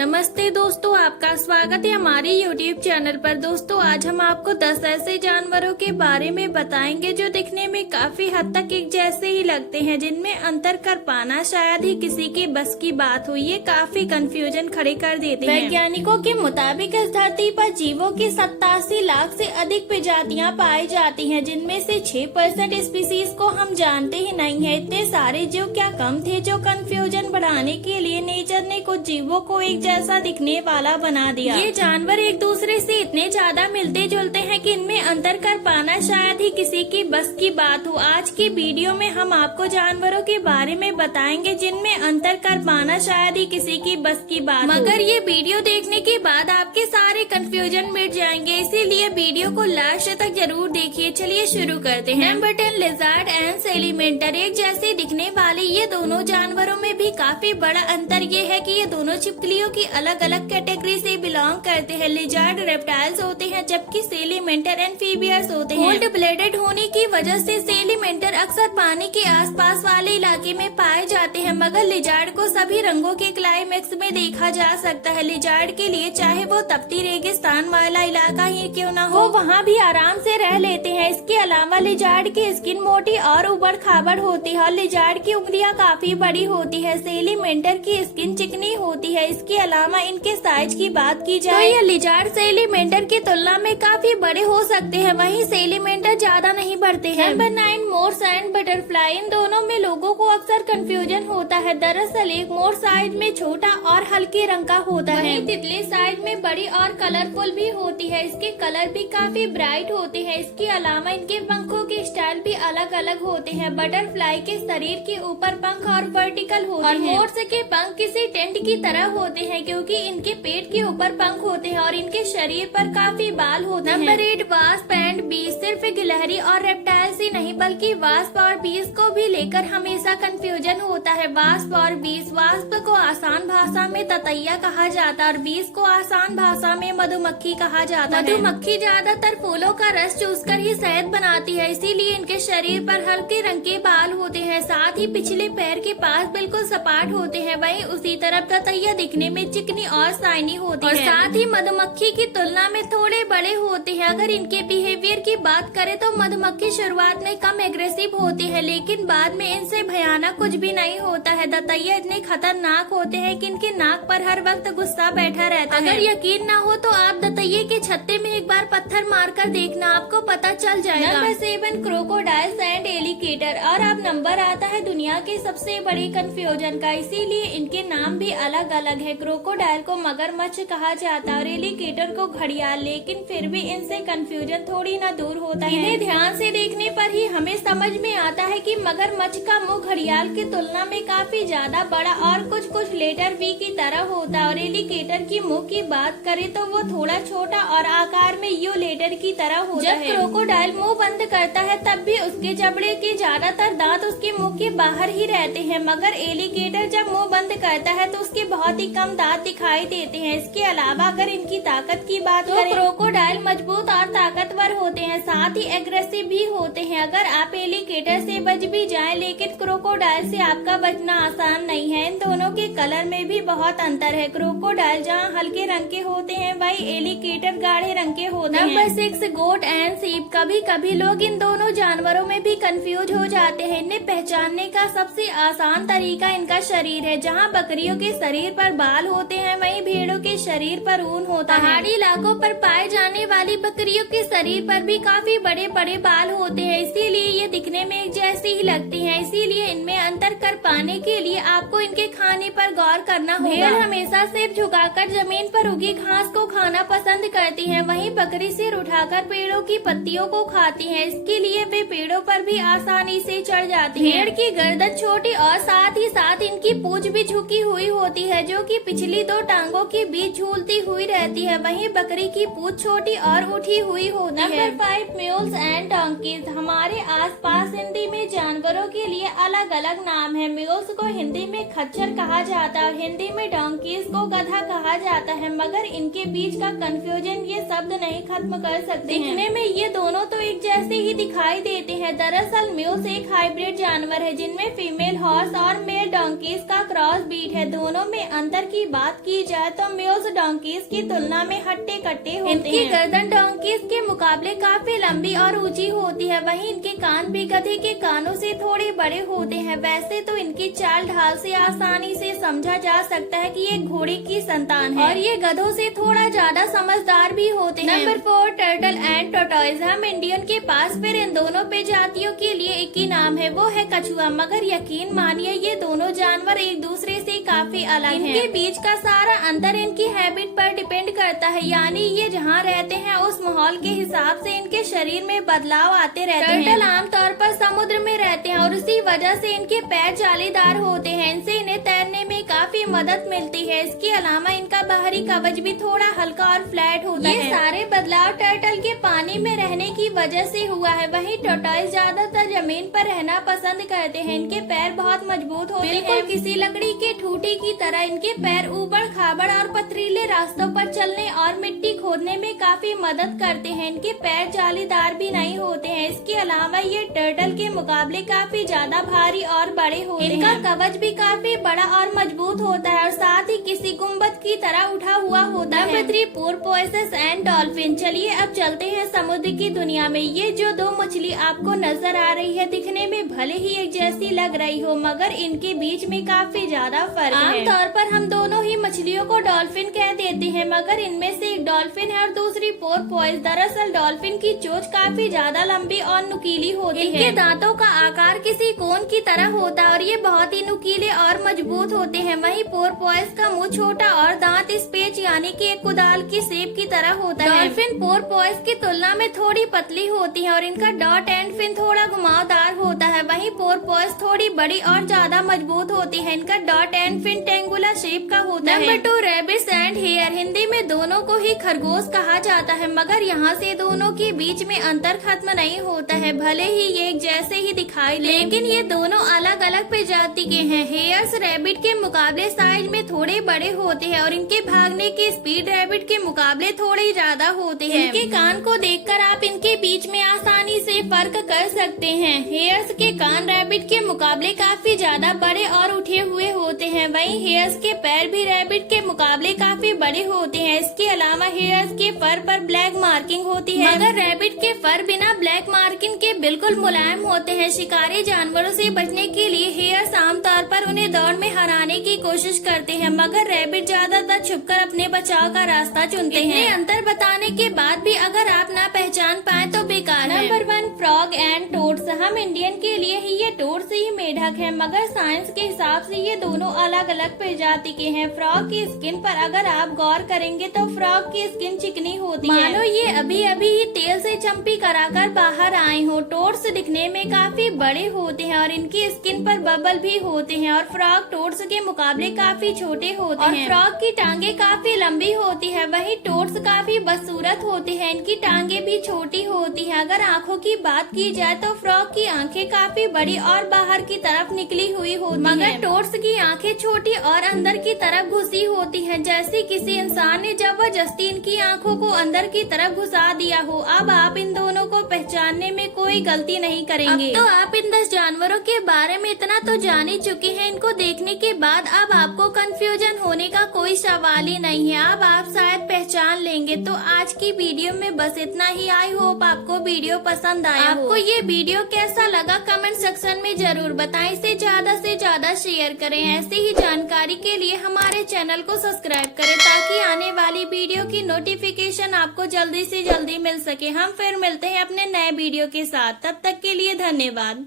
नमस्ते दोस्तों, आपका स्वागत है हमारे YouTube चैनल पर। दोस्तों, आज हम आपको 10 ऐसे जानवरों के बारे में बताएंगे जो दिखने में काफी हद तक एक जैसे ही लगते हैं, जिनमें अंतर कर पाना शायद ही किसी के बस की बात हो। ये काफी कंफ्यूजन खड़े कर देते हैं। वैज्ञानिकों के मुताबिक इस धरती पर जीवों की 87 लाख से अधिक प्रजातियां पाई जाती हैं, जिनमें से 6% स्पीसीज को हम जानते ही नहीं है। इतने सारे जीव क्या कम थे जो कंफ्यूजन बढ़ाने के लिए नेचर ने कुछ जीवों को एक जैसा दिखने वाला बना दिया। ये जानवर एक दूसरे से इतने ज्यादा मिलते जुलते हैं कि इनमें अंतर कर पाना शायद ही किसी की बस की बात हो। आज की वीडियो में हम आपको जानवरों के बारे में बताएंगे जिनमें अंतर कर पाना शायद ही किसी की बस की बात हो। मगर ये वीडियो देखने के बाद आपके सारे कंफ्यूजन मिट जाएंगे, इसीलिए वीडियो को लास्ट तक जरूर देखिए। चलिए शुरू करते हैं। Number 10, lizard and सेलिमेंटर। एक जैसे दिखने वाले ये दोनों जानवरों में भी काफी बड़ा अंतर ये है कि ये दोनों छिपकलियों की अलग अलग कैटेगरी से बिलोंग करते हैं। लिजर्ड रेप्टाइल्स होते हैं जबकि सेलिमेंटर एम्फीबियंस होते हैं। कोल्ड ब्लडेड होने की वजह से सेलिमेंटर अक्सर पानी के आसपास वाले इलाके में पाए जाते हैं, मगर लिजर्ड को सभी रंगों के क्लाइमेक्स में देखा जा सकता है। लिजर्ड के लिए चाहे वो तपती रेगिस्तान वाला इलाका ही क्यों न हो, वहाँ भी आराम से रह लेते हैं। इसके अलावा लिजर्ड की स्किन मोटी और उबड़ खाबड़ होती है और लिजर्ड की उंगलियां काफी बड़ी होती है। सेलिमेंटर की स्किन चिकनी होती है। इसके अलावा इनके साइज की बात की जाए तो ये लिजर्ड सेलिमेंटर की तुलना में काफी बड़े हो सकते हैं, वहीं सेलिमेंटर ज्यादा नहीं बढ़ते हैं। Number 9, Morse and butterfly. इन दोनों में लोगों को अक्सर कंफ्यूजन होता है। दरअसल एक मोर साइज में छोटा और हल्के रंग का होता है, तितली साइज में बड़ी और कलरफुल भी होती है। इसके कलर भी काफी ब्राइट होते हैं। इसके अलावा इनके पंखों के स्टाइल भी अलग अलग होते हैं। बटरफ्लाई के शरीर के ऊपर पंख और वर्टिकल होते हैं। मोर्स के पंख किसी टेंट की तरह होते हैं क्योंकि इनके पेट के ऊपर पंख होते हैं और इनके शरीर पर काफी बाल होते हैं। नंबर 8, वास्प एंड बीज। सिर्फ गिलहरी और रेप्टाइल्स ही नहीं बल्कि वास्प और बीज को भी लेकर हमेशा कंफ्यूजन होता है। वास्प और बीज, वास्प को आसान भाषा में ततैया कहा जाता है और बीज को आसान भाषा में मधुमक्खी कहा जाता है। मधुमक्खी ज्यादातर फूलों का रस चूसकर ही शहद बनाती है, इसीलिए इनके शरीर पर हल्के रंग के बाल होते हैं। साथ ही पिछले पैर के पास बिल्कुल सपाट होते हैं, वहीं उसी तरफ ततैया दिखने में चिकनी और शाइनी होती है। साथ ही मधुमक्खी की तुलना में थोड़े बड़े होते हैं। अगर इनके बिहेवियर की बात करें तो मधुमक्खी शुरुआत में कम एग्रेसिव होती है, लेकिन बाद में इनसे भयानक कुछ भी नहीं होता है। ततैया इतने खतरनाक होते हैं कि इनके नाक पर हर वक्त गुस्सा बैठा रहता है। अगर यकीन न हो तो आप ततैये के छत्ते में एक बार पत्थर मारकर देखना, आपको पता चल जाएगा। Number 7, crocodiles and alligator. और अब नंबर आता है दुनिया के सबसे बड़े कंफ्यूजन का, इसीलिए इनके नाम भी अलग अलग है। क्रोकोडाइल को मगरमच्छ कहा जाता है और एलिगेटर को घड़ियाल, लेकिन फिर भी इनसे कंफ्यूजन थोड़ी ना दूर होता है। इन्हें ध्यान से देखने पर ही हमें समझ में आता है कि मगरमच्छ का मुंह घड़ियाल की तुलना में काफी ज्यादा बड़ा और कुछ लेटर वी की तरह होता है और एलिगेटर की मुंह की बात करें तो वो थोड़ा छोटा और आकार में यू लेटर की तरह होता है। जब क्रोकोडाइल मुंह बंद करता है तब भी उसके जबड़े के ज्यादातर दांत उसके मुंह के बाहर ही रहते हैं, मगर एलिगेटर जब मुंह बंद करता है तो उसके बहुत ही कम दांत दिखाई देते हैं। इसके अलावा अगर इनकी ताकत की बात करें तो क्रोकोडाइल मजबूत और ताकतवर होते हैं, साथ ही एग्रेसिव भी होते हैं। अगर आप एलिगेटर से बच भी जाएं, लेकिन क्रोकोडाइल से आपका बचना आसान नहीं है। इन दोनों के कलर में भी बहुत अंतर है। क्रोकोडाइल जहाँ हल्के रंग के होते हैं वही एलिगेटर गाढ़े रंग के होते हैं। Number 6, goat and sheep. कभी कभी लोग इन दोनों जानवरों में भी कंफ्यूज हो जाते हैं। इन्हें पहचानने का सबसे आसान तरीका इनका शरीर है। जहाँ बकरियों के शरीर पर बाल होते हैं वहीं भेड़ों के शरीर पर ऊन होता है। पहाड़ी इलाकों पर पाए जाने वाली बकरियों के शरीर पर भी काफी बड़े बड़े बाल होते हैं, इसीलिए ये दिखने में एक जैसी ही लगती हैं। इसीलिए इनमें अंतर कर पाने के लिए आपको इनके खाने पर गौर करना होगा। भेड़ हमेशा सिर झुकाकर जमीन पर उगी घास को खाना पसंद करती है, वहीं बकरी सिर उठाकर पेड़ों की पत्तियों को खाती है। इसके लिए वे पेड़ों पर भी आसानी से चढ़ जाती है। भेड़ की गर्दन छोटी और साथ ही साथ इनकी पूंछ भी झुकी हुई होती है, जो कि पिछली दो टांगों के बीच झूलती हुई रहती है, वहीं बकरी की पूंछ छोटी और उठी हुई होती है। Number 5 mules and donkey's. हमारे आसपास हिंदी में जानवरों के लिए अलग अलग नाम है। म्यूल्स को हिंदी में खच्चर कहा जाता है और हिंदी में डोंकीज को गधा कहा जाता है, मगर इनके बीच का कंफ्यूजन ये शब्द नहीं खत्म कर सकते हैं। दिखने में ये दोनों तो एक जैसे ही दिखाई देते हैं। दरअसल म्यूल्स एक हाइब्रिड जानवर है जिनमें फीमेल हॉर्स और मेल डोंकीज का क्रॉस ब्रीड है। दोनों में अंतर की बात की जाए तो म्यूल्स डोंकीज की तुलना में हट्टे कट्टे होते हैं। इनकी गर्दन डोंकीज के मुकाबले काफी लंबी और ऊंची होती है, वहीं इनके कान भी गधे के कानों से थोड़े बड़े होते हैं। वैसे तो इनकी चाल ढाल से आसानी से समझा जा सकता है कि ये घोड़े की संतान है और ये गधों से थोड़ा ज्यादा समझदार भी होते हैं। Number 4 turtle and tortoise. हम इंडियन के पास फिर इन दोनों प्रजातियों के लिए एक ही नाम है, वो है कछुआ। मगर यकीन मानिए ये दोनों जानवर एक दूसरे से काफी अलग हैं। इनके बीच का सारा अंतर इनकी हैबिट पर डिपेंड करता है, यानी ये जहाँ रहते हैं उस माहौल के हिसाब से इनके शरीर में बदलाव आते रहते हैं। टर्टल आमतौर पर समुद्र में रहते हैं और उसी वजह से इनके पैर जालीदार होते हैं। इनसे इन्हें तैरने में काफी मदद मिलती है। इसके अलावा इनका बाहरी कवच भी थोड़ा हल्का और फ्लैट होता है। ये सारे बदलाव टर्टल के पानी में रहने की वजह से हुआ है। वहीं टॉर्टोइज ज्यादातर जमीन पर रहना पसंद करते हैं। इनके पैर बहुत मजबूत होते हैं, बिल्कुल किसी लकड़ी के ठूठी की तरह। इनके पैर ऊबड़ खाबड़ और पथरीले रास्तों पर चलने और मिट्टी खोदने में काफी मदद करते हैं। इनके पैर जालीदार भी नहीं होते हैं। इसके अलावा ये टर्टल के मुकाबले काफी ज्यादा भारी और बड़े होते हैं। इनका कवच भी काफी बड़ा और मजबूत होता है और साथ ही किसी गुम्बद की तरह उठा हुआ होता है। Number 3 पोर्पोइसेस and dolphin. चलिए अब चलते हैं समुद्र की दुनिया में। ये जो दो मछली आपको नजर आ रही है, दिखने में भले ही एक जैसी लग रही हो, मगर इनके बीच में काफी ज्यादा फर्क है। आमतौर पर हम दोनों ही मछलियों को डॉल्फिन कह देते हैं, मगर इनमें से एक डॉल्फिन है और दूसरी पोर्पोइस। दरअसल डॉल्फिन की चोंच काफी ज्यादा लंबी और नुकीली होती है। इनके दांतों का आकार किसी कोन की तरह होता है और ये बहुत ही नुकीले और मजबूत होते हैं। वहीं पोर्पोइस का मुंह छोटा और दांत इस पेच यानी कि एक कुदाल की सेब की तरह होता है। डॉल्फिन पोर्पोइस की तुलना में थोड़ी पतली होती है और इनका डॉट एंड फिन थोड़ा घुमावदार होता है। वहीं पोर्पोइस थोड़ी बड़ी और ज्यादा मजबूत होती है। इनका dot and fin triangular shape का होता है। Number 2 rabbits and hair. Hindi में दोनों को ही खरगोश कहा जाता है, मगर यहाँ से दोनों के बीच में अंतर खत्म नहीं होता है। भले ही ये एक जैसे ही दिखाई दे, लेकिन ये दोनों अलग अलग प्रजाति के हैं। हेयर्स रैबिट के मुकाबले साइज में थोड़े बड़े होते हैं और इनके भागने की स्पीड रैबिट के मुकाबले थोड़ी ज्यादा होती है। इनके कान को देखकर आप इनके बीच में आसानी से फर्क कर सकते हैं। हेयर्स के कान रैबिट के मुकाबले काफी ज्यादा बड़े और उठे हुए होते हैं। वहीं हेयर्स के पैर भी रैबिट के मुकाबले काफी बड़े होते हैं। इसके अलावा हेयर्स के फर पर ब्लैक मार्किंग होती है, मगर रैबिट के फर बिना ब्लैक मार्किंग के बिल्कुल मुलायम होते हैं। शिकारी जानवरों से बचने के लिए हेयर्स आमतौर पर उन्हें दौड़ में हराने की कोशिश करते हैं, मगर रैबिट ज्यादातर छुपकर अपने बचाव का रास्ता चुनते हैं। अंतर बताने के बाद भी अगर आप ना पहचान पाए तो बेकार है। Number 1 frog and toads. हम इंडियन के लिए ही ये टोड्स ही मेढक है, मगर साइंस के हिसाब से ये दोनों अलग अलग प्रजाति के हैं। फ्रॉग की स्किन पर अगर आप गौर करेंगे तो फ्रॉग की स्किन चिकनी होती है, मानो ये अभी अभी ही तेल से चंपी कराकर बाहर आए हो। टोड्स दिखने में काफी बड़े होते हैं और इनकी स्किन पर बबल भी होते हैं और फ्रॉग टोड्स के मुकाबले काफी छोटे होते हैं। फ्रॉग की टांगे काफी लंबी होती है, वहीं टोड्स काफी बदसूरत होते हैं। इनकी टांगे भी छोटी होती है। अगर आँखों की बात की जाए तो फ्रॉग की आंखें काफी बड़ी और बाहर की तरफ निकली हुई होती है, मगर टोड्स की आंखें छोटी और अंदर की तरफ घुसी होती हैं, जैसे किसी इंसान ने जबरदस्ती इनकी आंखों को अंदर की तरफ घुसा दिया हो। अब आप इन दोनों को पहचानने में कोई गलती नहीं करेंगे। अब तो आप इन 10 जानवरों के बारे में इतना तो जान ही चुके हैं। इनको देखने के बाद अब आपको कंफ्यूजन होने का कोई सवाल ही नहीं है। अब आप शायद पहचान लेंगे। तो आज की वीडियो में बस इतना ही। आई होप आपको वीडियो पसंद आया हो। आपको ये वीडियो कैसा लगा कमेंट सेक्शन में जरूर बताएं। इसे ज्यादा से ज्यादा शेयर करें। ऐसे ही जानकारी के लिए हमारे चैनल को सब्सक्राइब करें ताकि आने वाली वीडियो की नोटिफिकेशन आपको जल्दी से जल्दी मिल सके। हम फिर मिलते हैं अपने नए वीडियो के साथ। तब तक के लिए धन्यवाद।